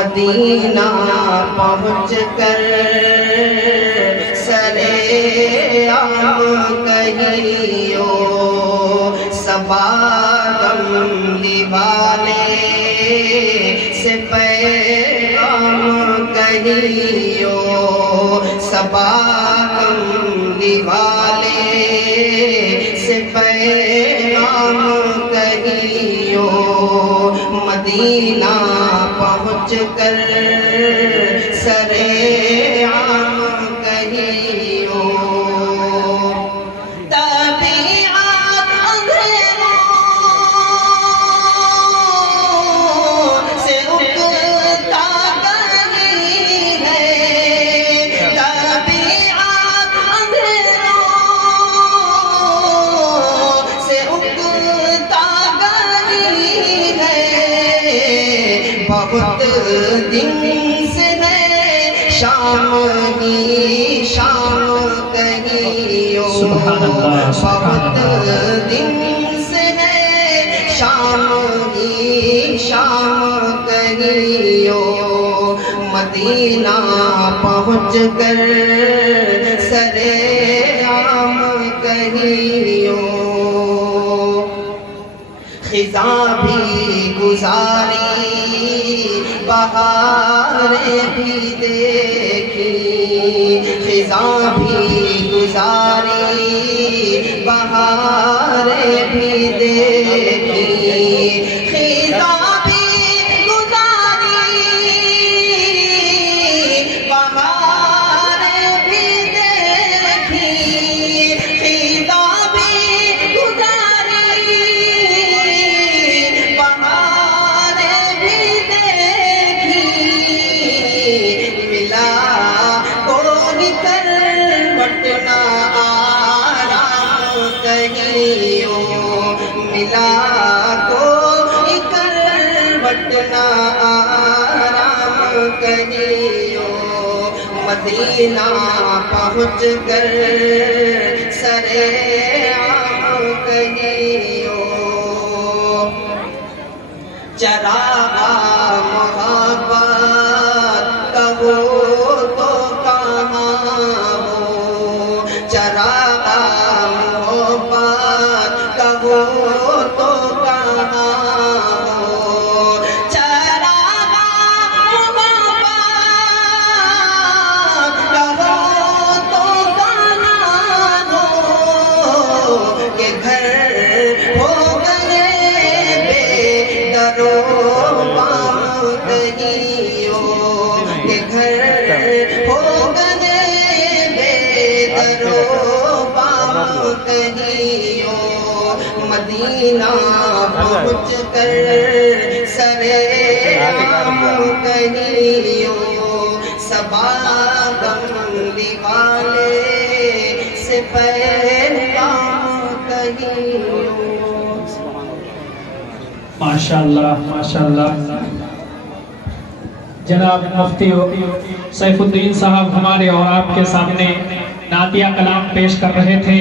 مدینہ پہنچ کر سرے عام کہیو صبا کملی والے سے پیغام کہیو صبا کملی والے سے پیغام کہیو مدینہ پہنچ کر سرے عام کہیو طبیعت اندھیروں سے اگتا گئی ہے طبیعت اندھیروں سے اگتا گئی ہے بہت دن سے ہے شام ہی شام کہیو بہت دن سے ہے شام ہی شام کہیو مدینہ پہنچ کر سرے عام کہیو خزاں بھی گزاری بہاریں بھی دیکھی خزاں بھی گزاری بہاریں بھی دیکھی خزاں بھی گزاری بہاریں بھی دیکھی خزاں بھی گزاری بہاریں بھی دیکھی ملا کوئی کروٹنا آرام کہیو ملا کوئی کروٹنا آرام کہیو مدینہ پہنچ کر سرے عام کہیو چراغا محبت کہو تو کہاں ہو چراغا محبت کہو تو کہاں ہو چراغا محبت کہو تو کہاں ہو کہ گھر ہو گئے بے درو بام کہیو کہ گھر ہو گئے بے درو بام کہیو مدینہ پہنچ کر سرے عام کہیو صبا کملی والے سے پیغام کہیو ماشاءاللہ ماشاءاللہ جناب مفتی سیف الدین صاحب ہمارے اور آپ کے سامنے نعتیہ کلام پیش کر رہے تھے